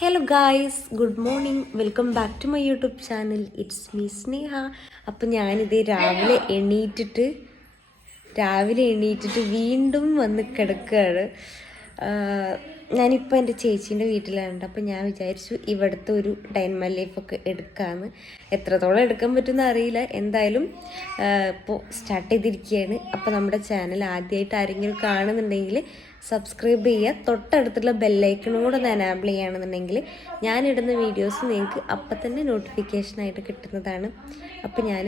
Hello guys, good morning. Welcome back to my YouTube channel. It's me Sneha. അപ്പം ഞാനിത് രാവിലെ എണീറ്റിട്ട് വീണ്ടും വന്ന് കിടക്കുകയാണ്. ഞാനിപ്പോൾ എൻ്റെ ചേച്ചീൻ്റെ വീട്ടിലാണ്. അപ്പം ഞാൻ വിചാരിച്ചു ഇവിടുത്തെ ഒരു ഡൈൻമൈ ലൈഫൊക്കെ എടുക്കാമെന്ന്. എത്രത്തോളം എടുക്കാൻ പറ്റുമെന്ന് അറിയില്ല. എന്തായാലും ഇപ്പോൾ സ്റ്റാർട്ട് ചെയ്തിരിക്കുകയാണ്. അപ്പോൾ നമ്മുടെ ചാനൽ ആദ്യമായിട്ട് ആരെങ്കിലും കാണുന്നുണ്ടെങ്കിൽ സബ്സ്ക്രൈബ് ചെയ്യുക. തൊട്ടടുത്തുള്ള ബെല്ലൈക്കണും കൂടെ ഒന്ന് എനാബിൾ ചെയ്യുകയാണെന്നുണ്ടെങ്കിൽ ഞാനിടുന്ന വീഡിയോസ് നിങ്ങൾക്ക് അപ്പം തന്നെ നോട്ടിഫിക്കേഷനായിട്ട് കിട്ടുന്നതാണ്. അപ്പം ഞാൻ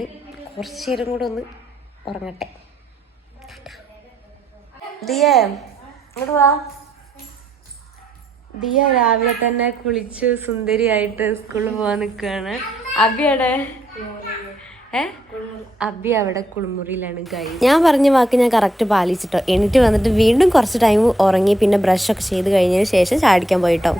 കുറച്ച് നേരം കൂടെ ഒന്ന് ഉറങ്ങട്ടെ. ഇങ്ങോട്ട് വാ. ദിയ രാവിലെ തന്നെ കുളിച്ച് സുന്ദരിയായിട്ട് സ്കൂളിൽ പോകാൻ നിൽക്കുകയാണ്. അബിയുടെ അബി അവിടെ കുളിമുറിയിലാണ്. ഞാൻ പറഞ്ഞ വാക്ക് ഞാൻ കറക്റ്റ് പാലിച്ചിട്ടോ. എണീറ്റ് വന്നിട്ട് വീണ്ടും കുറച്ച് ടൈം ഉറങ്ങി. പിന്നെ ബ്രഷൊക്കെ ചെയ്ത് കഴിഞ്ഞതിന് ശേഷം ചാടിക്കാൻ പോയിട്ടോ.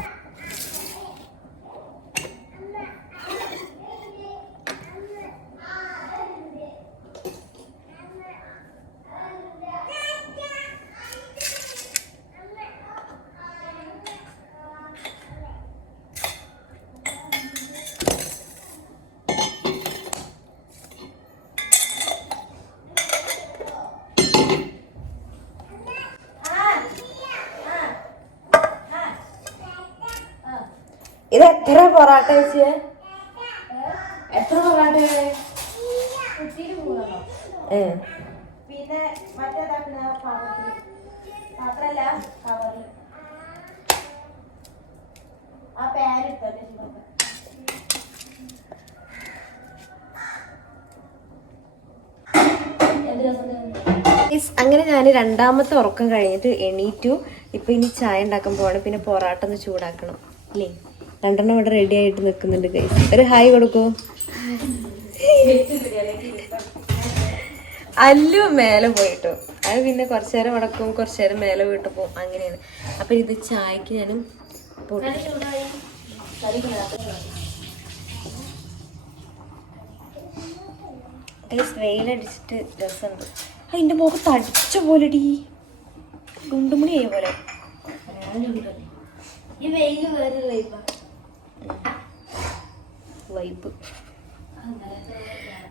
ഇത് എത്ര പൊറാട്ട വെച്ച്? എത്ര പൊറാട്ട? പിന്നെ പാത്രല്ല കവറിൽ ആ പാനിട്ടോ. അങ്ങനെ ഞാൻ രണ്ടാമത്തെ ഉറക്കം കഴിഞ്ഞിട്ട് എണീറ്റു. ഇപ്പൊ ഇനി ചായ ഉണ്ടാക്കാൻ പോവാണ്. പിന്നെ പൊറാട്ട ഒന്ന് ചൂടാക്കണം അല്ലേ? രണ്ടെണ്ണം ഇവിടെ റെഡി ആയിട്ട് നിൽക്കുന്നുണ്ട് ഗൈസ്. ഒരു ഹായ് കൊടുക്കൂ. അല്ലു മേലെ പോയിട്ടു. അത് പിന്നെ കുറച്ചു നേരം വടക്കും കുറച്ചു നേരം മേലെ പോയിട്ട് പോകും. അങ്ങനെയാണ്. അപ്പൊ ഇത് ചായക്ക് ഞാനും വെയിലടിച്ചിട്ട് രസമുണ്ട്. അതിന്റെ മുഖത്ത് അടിച്ച പോലെടി ഗുണ്ടുമണിയായ പോലെ. വൈബ്.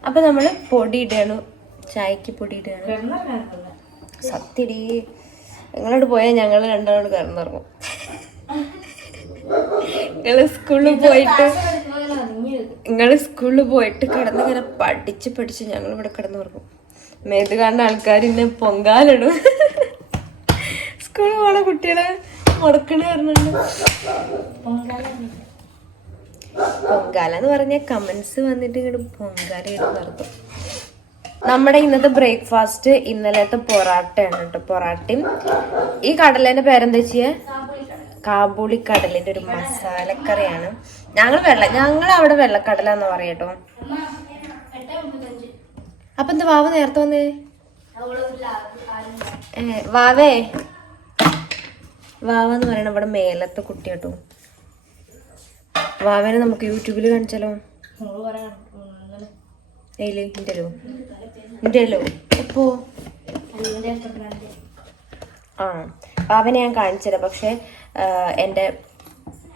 അപ്പൊ നമ്മള് പൊടി ഇടുകയാണ്. ചായക്ക് പൊടി ഇടുകയാണ്. സത്യടി നിങ്ങളോട് പോയാൽ ഞങ്ങൾ രണ്ടാളോട് കിടന്നിറങ്ങും. നിങ്ങള് സ്കൂളിൽ പോയിട്ട് കിടന്നിങ്ങനെ പഠിച്ച് ഞങ്ങൾ ഇവിടെ കിടന്നുറങ്ങും. മേത് കാണുന്ന ആൾക്കാർ ഇന്നെ പൊങ്കാലിടും. സ്കൂളിൽ പോണ കുട്ടികളെ മുടക്കണ പറഞ്ഞിട്ടുണ്ട്. പൊങ്കാല എന്ന് പറഞ്ഞ കമന്റ്സ് വന്നിട്ട് ഇങ്ങോട്ട് പൊങ്കാല നടത്തും. നമ്മുടെ ഇന്നത്തെ ബ്രേക്ക്ഫാസ്റ്റ് ഇന്നലത്തെ പൊറാട്ടയാണ് കേട്ടോ. പൊറാട്ടയും ഈ കടലേന്റെ പേരെന്താ വെച്ചാ കാബൂളി കടലിന്റെ ഒരു മസാലക്കറിയാണ്. ഞങ്ങൾ അവിടെ വെള്ളക്കടല എന്നാ പറയാട്ടോ. അപ്പൊ എന്താ വാവ നേരത്തെ വന്നേ? വാവന്ന് പറയണ ഇവിടെ മേലത്തെ കുട്ടി കേട്ടോ. വാവനെ നമുക്ക് യൂട്യൂബിൽ കാണിച്ചാലോ? ഇന്റെല്ലോ എപ്പോ? ആ വാവനെ ഞാൻ കാണിച്ചുതരാം. പക്ഷെ എൻ്റെ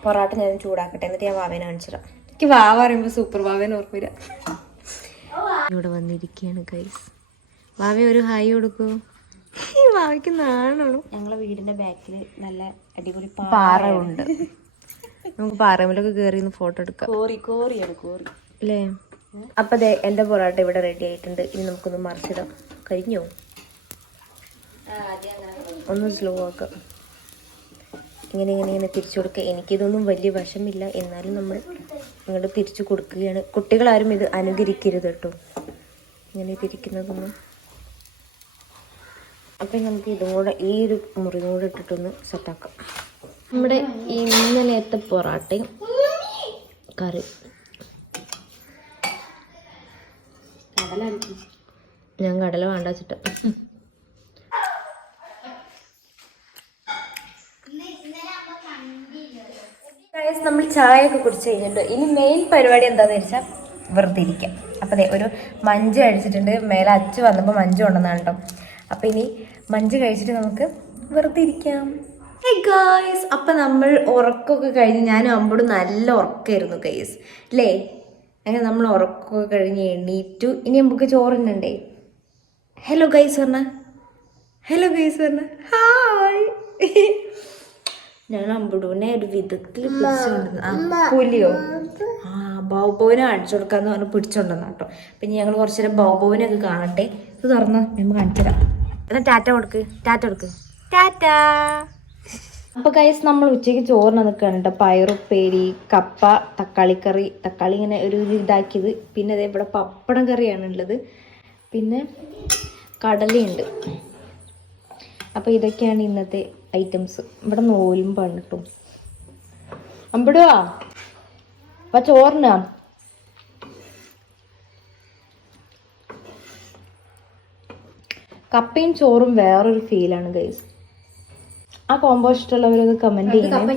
പൊറാട്ട ഞാൻ ചൂടാക്കട്ടെ, എന്നിട്ട് ഞാൻ വാവേനെ കാണിച്ചുതരാം. എനിക്ക് വാവ പറയുമ്പോ സൂപ്പർ വാവേനെ ഓർമ്മയില്ല. ഇവിടെ വന്നിരിക്കുകയാണ് ഗൈസ്. വാവ ഒരു ഹായ് കൊടുക്കൂ. വാവയ്ക്ക് നാണുള്ളൂ. ഞങ്ങളെ വീടിന്റെ ബാക്കിൽ നല്ല അടിപൊളി പാറ ഉണ്ട്. നമുക്ക് പാറമേലൊക്കെ കയറി ഫോട്ടോ എടുക്കാം. കോറി അല്ലേ? അപ്പൊ അതെ എന്റെ പൊറാട്ട ഇവിടെ റെഡി ആയിട്ടുണ്ട്. ഇനി നമുക്കൊന്ന് മറിച്ചിടാം. കഴിഞ്ഞോ? ഒന്ന് സ്ലോ ആക്കാം. ഇങ്ങനെ തിരിച്ചു കൊടുക്കുക. എനിക്കിതൊന്നും വലിയ വശമില്ല, എന്നാലും നമ്മൾ ഇങ്ങോട്ട് തിരിച്ചു കൊടുക്കുകയാണ്. കുട്ടികളാരും ഇത് അനുകരിക്കരുത് കേട്ടോ, ഇങ്ങനെ തിരിക്കുന്നതൊന്നും. അപ്പം നമുക്ക് ഇതും കൂടെ ഈ ഒരു മുറി കൂടെ ഇട്ടിട്ടൊന്ന് സെറ്റാക്കാം. നമ്മുടെ ഇന്നലത്തെ പൊറാട്ടയും കറി. ഞാൻ കടല വേണ്ട വെച്ചിട്ട്. നമ്മൾ ചായയൊക്കെ കുടിച്ച് കഴിഞ്ഞിട്ട് ഇനി മെയിൻ പരിപാടി എന്താണെന്ന് വെച്ചാൽ വെറുതെ ഇരിക്കാം. അപ്പം അതെ ഒരു മഞ്ച് കഴിച്ചിട്ടുണ്ട്. മേലെ അച്ചു വന്നപ്പോൾ മഞ്ച് കൊണ്ടുവന്നാണ് കേട്ടോ. അപ്പം ഇനി മഞ്ച് കഴിച്ചിട്ട് നമുക്ക് വെറുതെ ഇരിക്കാം. ഗായ്സ്, അപ്പം നമ്മൾ ഉറക്കമൊക്കെ കഴിഞ്ഞ് ഞാനും അമ്പോടും നല്ല ഉറക്കമായിരുന്നു ഗൈസ് അല്ലേ. അങ്ങനെ നമ്മൾ ഉറക്കമൊക്കെ കഴിഞ്ഞ് എണീറ്റു. ഇനി നമുക്ക് ചോറുണ്ടേ. ഹലോ ഗൈസ് പറഞ്ഞ, ഹലോ ഗൈസ് പറഞ്ഞ, ഹായ്. ഞാൻ അമ്പുടുവിനെ ഒരു വിധത്തിൽ പിടിച്ചുകൊണ്ടുവന്നു. പുലിയോ? ബൗബോവിനെ കാണിച്ചു കൊടുക്കാന്ന് പറഞ്ഞ് പിടിച്ചോണ്ടെന്ന് കേട്ടോ. പിന്നെ ഞങ്ങൾ കുറച്ചു നേരം ബൗബോവിനൊക്കെ കാണട്ടെ. ഇത് തുറന്ന് നമ്മൾ കാണിച്ചു തരാം. എന്നാൽ ടാറ്റ കൊടുക്ക്, ടാറ്റ കൊടുക്ക്, ടാറ്റ. അപ്പോൾ ഗൈസ്, നമ്മൾ ഉച്ചയ്ക്ക് ചോറിന് നിൽക്കുകയാണ് കേട്ടോ. പയറുപ്പേരി, കപ്പ, തക്കാളിക്കറി, തക്കാളി ഇങ്ങനെ ഒരു ഇതാക്കിയത്, പിന്നെ അതേ ഇവിടെ പപ്പടം കറിയാണ് ഉള്ളത്, പിന്നെ കടലയുണ്ട്. അപ്പോൾ ഇതൊക്കെയാണ് ഇന്നത്തെ ഐറ്റംസ്. ഇവിടെ നോലുമ്പാണ് കേട്ടോ. അമ്പിടുവാ അപ്പൊ ചോറിനാ. കപ്പയും ചോറും വേറൊരു ഫീലാണ് ഗൈസ്. ആ കോംബോ ഇഷ്ടമുള്ളവരൊന്ന് കമന്റ് ചെയ്യണം.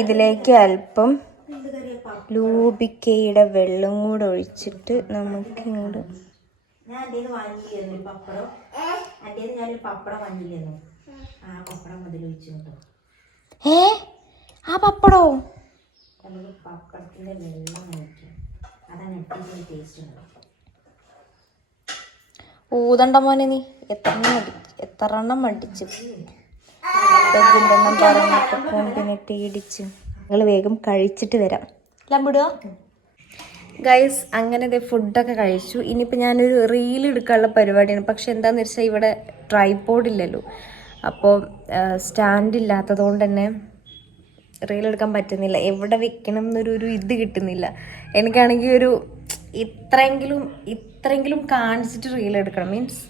ഇതിലേക്ക് അല്പം ലൂബിക്കയുടെ വെള്ളം കൂടെ ഒഴിച്ചിട്ട് നമുക്ക് ഇങ്ങോട്ട് ആ പപ്പടോ പപ്പടത്തിന്റെ വെള്ളം ഊതണ്ട മോനെ, നീ എത്ര എണ്ണം മടിച്ചു പറഞ്ഞിട്ട് കൊണ്ടിനിട്ട് ഇടിച്ച്. ഞങ്ങൾ വേഗം കഴിച്ചിട്ട് വരാം. ലംബിടുക ഗൈസ്. അങ്ങനെ ഇതേ ഫുഡൊക്കെ കഴിച്ചു. ഇനിയിപ്പോൾ ഞാനൊരു റീൽ എടുക്കാനുള്ള പരിപാടിയാണ്. പക്ഷെ എന്താണെന്ന് വെച്ചാൽ ഇവിടെ ട്രൈപോഡ് ഇല്ലല്ലോ. അപ്പോൾ സ്റ്റാൻഡ് ഇല്ലാത്തത് കൊണ്ട് തന്നെ റീൽ എടുക്കാൻ പറ്റുന്നില്ല. എവിടെ വെക്കണം എന്നൊരു ഇത് കിട്ടുന്നില്ല. എനിക്കാണെങ്കിൽ ഒരു ഇത്രയെങ്കിലും കാണിച്ചിട്ട് റീൽ എടുക്കണം. മീൻസ്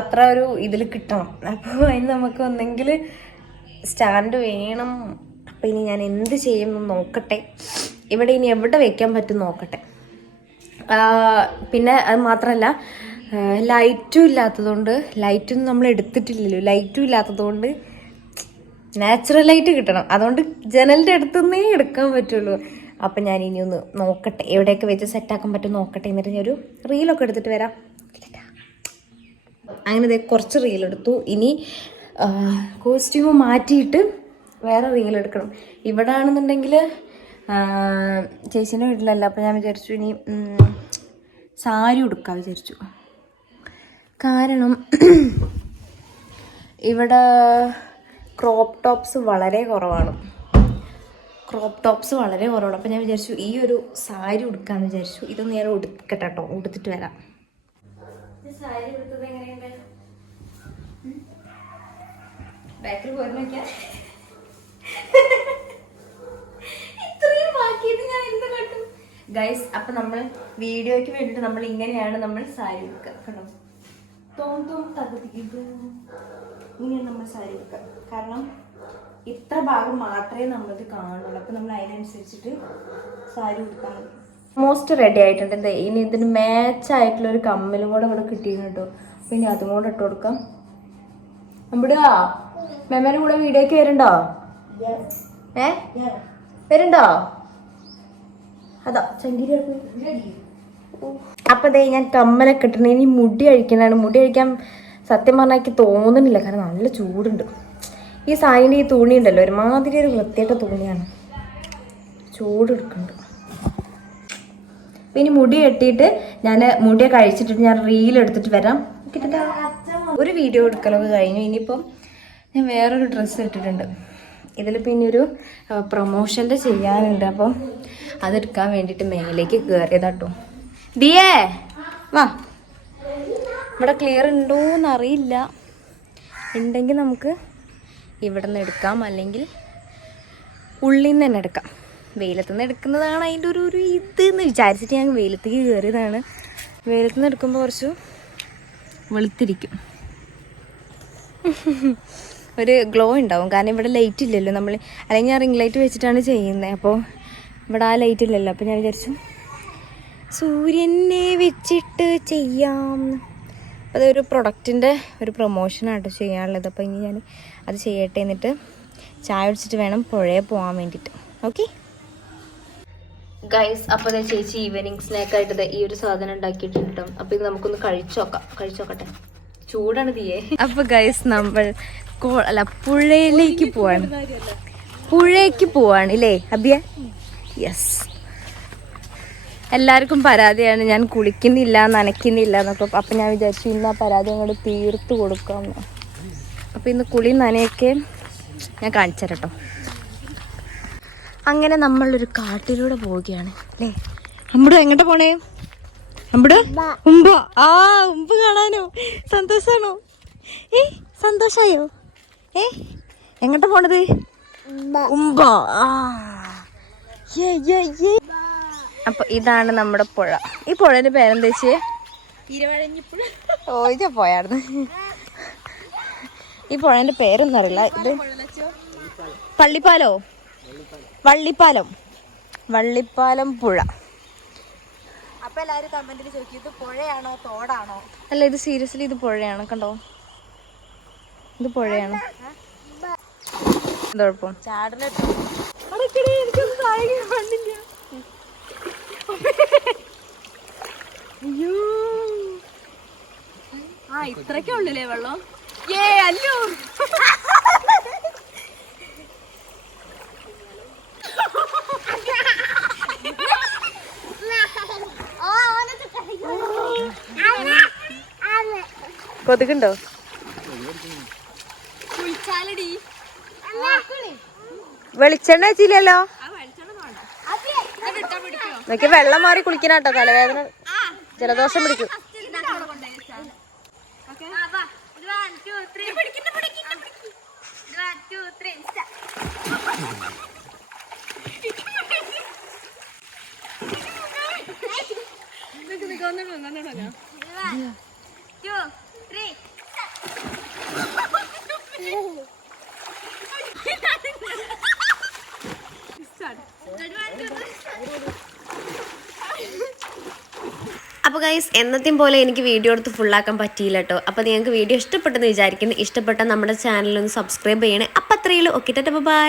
അത്ര ഒരു ഇതിൽ കിട്ടണം. അപ്പോൾ അതിന് നമുക്ക് ഒന്നെങ്കിൽ സ്റ്റാൻഡ് വേണം. അപ്പോൾ ഇനി ഞാൻ എന്ത് ചെയ്യുമെന്ന് നോക്കട്ടെ. ഇവിടെ ഇനി എവിടെ വെക്കാൻ പറ്റും നോക്കട്ടെ. പിന്നെ അത് മാത്രമല്ല, ലൈറ്റും ഇല്ലാത്തതുകൊണ്ട്, ലൈറ്റൊന്നും നമ്മൾ എടുത്തിട്ടില്ലല്ലോ, ലൈറ്റും ഇല്ലാത്തതുകൊണ്ട് നാച്ചുറൽ ലൈറ്റ് കിട്ടണം. അതുകൊണ്ട് ജനലിൻ്റെ അടുത്തുനിന്നേ എടുക്കാൻ പറ്റുള്ളൂ. അപ്പം ഞാൻ ഇനി ഒന്ന് നോക്കട്ടെ എവിടെയൊക്കെ വെച്ച് സെറ്റാക്കാൻ പറ്റും നോക്കട്ടെ. എന്നിട്ട് ഞാൻ ഒരു റീലൊക്കെ എടുത്തിട്ട് വരാം. അങ്ങനെ കുറച്ച് റീലെടുത്തു. ഇനി കോസ്റ്റ്യൂം മാറ്റിയിട്ട് വേറെ റീലെടുക്കണം. ഇവിടെ ആണെന്നുണ്ടെങ്കിൽ ചേച്ചീൻ്റെ വീട്ടിലല്ല. അപ്പോൾ ഞാൻ വിചാരിച്ചു ഇനി സാരി ഉടുക്കാൻ വിചാരിച്ചു. കാരണം ഇവിടെ ക്രോപ്പ് ടോപ്സ് വളരെ കുറവാണ്. അപ്പോൾ ഞാൻ വിചാരിച്ചു ഈ ഒരു സാരി ഉടുക്കാമെന്ന് വിചാരിച്ചു. ഇതൊന്ന് ഞാൻ ഉടുക്കട്ടെ കേട്ടോ, ഉടുത്തിട്ട് വരാം. സാരി ഉടുത്തത് എങ്ങനെയുണ്ട്? ബാക്കിൽ പോയിരുന്നു നോക്കിയാൽ ഇത്രയും ബാക്കിയത് ഞാൻ എന്ത് കണ്ടു ഗൈസ്. അപ്പം നമ്മൾ വീഡിയോയ്ക്ക് വേണ്ടിയിട്ട് നമ്മൾ ഇങ്ങനെയാണ് നമ്മൾ സാരി ഉടുക്കുക കേട്ടോ. ഇങ്ങനെ നമ്മൾ സാരി ഉടുക്കുക. കാരണം ഇത്ര ഭാഗം മാത്രമേ നമ്മൾക്ക് കാണുള്ളൂ. അപ്പം നമ്മൾ അതിനനുസരിച്ചിട്ട് സാരി ഉടുക്കാൻ മതി. ഓൾമോസ്റ്റ് റെഡി ആയിട്ടുണ്ട്. ഇനി ഇതിന് മാച്ചായിട്ടുള്ളൊരു കമ്മലും കൂടെ ഇവിടെ കിട്ടിയിരുന്നു കേട്ടോ. അപ്പം ഇനി അതും കൂടെ ഇട്ട് കൊടുക്കാം. നമ്മുടെ മെമ്മേൻ്റെ കൂടെ വീഡിയോക്ക് വരുന്നുണ്ടോ? വരുന്നുണ്ടോ? അതാ ചങ്കിരി. അപ്പം അതേ ഞാൻ കമ്മലൊക്കെ ഇട്ടിട്ടുണ്ട്. ഇനി മുടി അഴിക്കണതാണ്. മുടി അഴിക്കാൻ സത്യം പറഞ്ഞാൽ എനിക്ക് തോന്നുന്നില്ല, കാരണം നല്ല ചൂടുണ്ട്. ഈ സാരിൻ്റെ ഈ തുണി ഉണ്ടല്ലോ, ഒരുമാതിരി ഒരു വൃത്തിയായിട്ട തുണിയാണ്, ചൂടെടുക്കുന്നുണ്ട്. അപ്പം ഇനി മുടി കെട്ടിയിട്ട് ഞാൻ മുടിയൊക്കെ അഴിച്ചിട്ടിട്ട് ഞാൻ റീലെടുത്തിട്ട് വരാം. ഒരു വീഡിയോ എടുക്കലൊക്കെ കഴിഞ്ഞു. ഇനിയിപ്പം ഞാൻ വേറൊരു ഡ്രസ്സ് ഇട്ടിട്ടുണ്ട്. ഇതിൽ പിന്നെ ഒരു പ്രൊമോഷൻ്റെ ചെയ്യാനുണ്ട്. അപ്പം അതെടുക്കാൻ വേണ്ടിയിട്ട് മേലേക്ക് കയറിയതാട്ടോ. ദിയേ വാ. ഇവിടെ ക്ലിയർ ഉണ്ടോയെന്നറിയില്ല. ഉണ്ടെങ്കിൽ നമുക്ക് ഇവിടെ നിന്ന് എടുക്കാം, അല്ലെങ്കിൽ ഉള്ളിൽ നിന്ന് തന്നെ എടുക്കാം. വെയിലത്തു നിന്ന് എടുക്കുന്നതാണ് അതിൻ്റെ ഒരു ഇതെന്ന് വിചാരിച്ചിട്ട് ഞാൻ വെയിലത്തേക്ക് കയറിയതാണ്. വെയിലത്തു നിന്ന് എടുക്കുമ്പോൾ കുറച്ച് വെളുത്തിരിക്കും, ഒരു ഗ്ലോ ഉണ്ടാവും. കാരണം ഇവിടെ ലൈറ്റ് ഇല്ലല്ലോ. അല്ലെങ്കിൽ ഞാൻ റിംഗ് ലൈറ്റ് വെച്ചിട്ടാണ് ചെയ്യുന്നത്. അപ്പോൾ ഇവിടെ ആ ലൈറ്റ് ഇല്ലല്ലോ. അപ്പോൾ ഞാൻ വിചാരിച്ചു സൂര്യനെ വെച്ചിട്ട് ചെയ്യാം. അതൊരു പ്രൊഡക്റ്റിൻ്റെ ഒരു പ്രൊമോഷനാട്ടോ ചെയ്യാനുള്ളത്. അപ്പോൾ ഇനി ഞാൻ അത് ചെയ്യട്ടെ. എന്നിട്ട് ചായ കുടിച്ചിട്ട് വേണം പുഴയെ പോകാൻ വേണ്ടിയിട്ട്. ഓക്കെ ഗൈസ്, അപ്പോൾ ചേച്ചി ഈവനിങ് സ്നാക്ക് ആയിട്ട് ഈ ഒരു സാധനം ഉണ്ടാക്കിയിട്ടുണ്ട്. അപ്പൊ ഇത് നമുക്കൊന്ന് കഴിച്ചോക്കട്ടെ. ചൂടാണ് തീയെ. അപ്പൊ ഗൈസ്, നമ്മൾ പുഴയിലേക്ക് പോവാണ് ഇല്ലേ അബിയ? യെസ്. എല്ലാവർക്കും പരാതിയാണ് ഞാൻ കുളിക്കുന്നില്ല, നനയ്ക്കുന്നില്ല എന്നൊക്കെ. അപ്പം ഞാൻ വിചാരിച്ചു ഇന്ന് ആ പരാതി അങ്ങോട്ട് തീർത്ത് കൊടുക്കാമെന്ന്. അപ്പം ഇന്ന് കുളി നനയൊക്കെ ഞാൻ കാണിച്ചു തരട്ടോ. അങ്ങനെ നമ്മളൊരു കാട്ടിലൂടെ പോവുകയാണ് അല്ലേ. അമ്പടോ എങ്ങോട്ടാ പോണേ? അമ്പടോ ഉമ്പ. ഉമ്പ് കാണാനോ സന്തോഷാണോ? സന്തോഷായോ? എങ്ങോട്ടാ പോണത്? ഉമ്പ. അപ്പൊ ഇതാണ് നമ്മുടെ പുഴ. ഈ പുഴന്റെ പേരെന്താ വെച്ചേ? ഇത് പോയായിരുന്നു. ഈ പുഴന്റെ പേരൊന്നും അറിയില്ല. ഇത് വള്ളിപ്പാലം പുഴ. അപ്പൊ എല്ലാരും കമന്റിൽ ചോദിക്കും ഇത് പുഴയാണോ തോടാണോ? അല്ല, ഇത് സീരിയസ്ലി ഇത് പുഴയാണ്. കണ്ടോ, ഇത് പുഴയാണ്. കുഴപ്പം ഇത്രക്കേ ഉള്ളില്ലേ വെള്ളം? അല്ലോ കൊതുകുണ്ടോ? വെളിച്ചെണ്ണ വെച്ചില്ലല്ലോ. നോക്കി വെള്ളം മാറി കുളിക്കണട്ടോ, തലവേദന ജലദോഷം പിടിക്കും. അപ്പോൾ ഗൈസ്, എന്നത്തെയും പോലെ എനിക്ക് വീഡിയോ എടുത്ത് ഫുള്ളാക്കാൻ പറ്റിയില്ല കേട്ടോ. അപ്പോൾ നിങ്ങൾക്ക് വീഡിയോ ഇഷ്ടപ്പെട്ടെന്ന് വിചാരിക്കുന്നു. ഇഷ്ടപ്പെട്ട നമ്മുടെ ചാനലൊന്ന് സബ്സ്ക്രൈബ് ചെയ്യണേ. അപ്പം അത്രയുള്ളൂ. Okay, tata bye.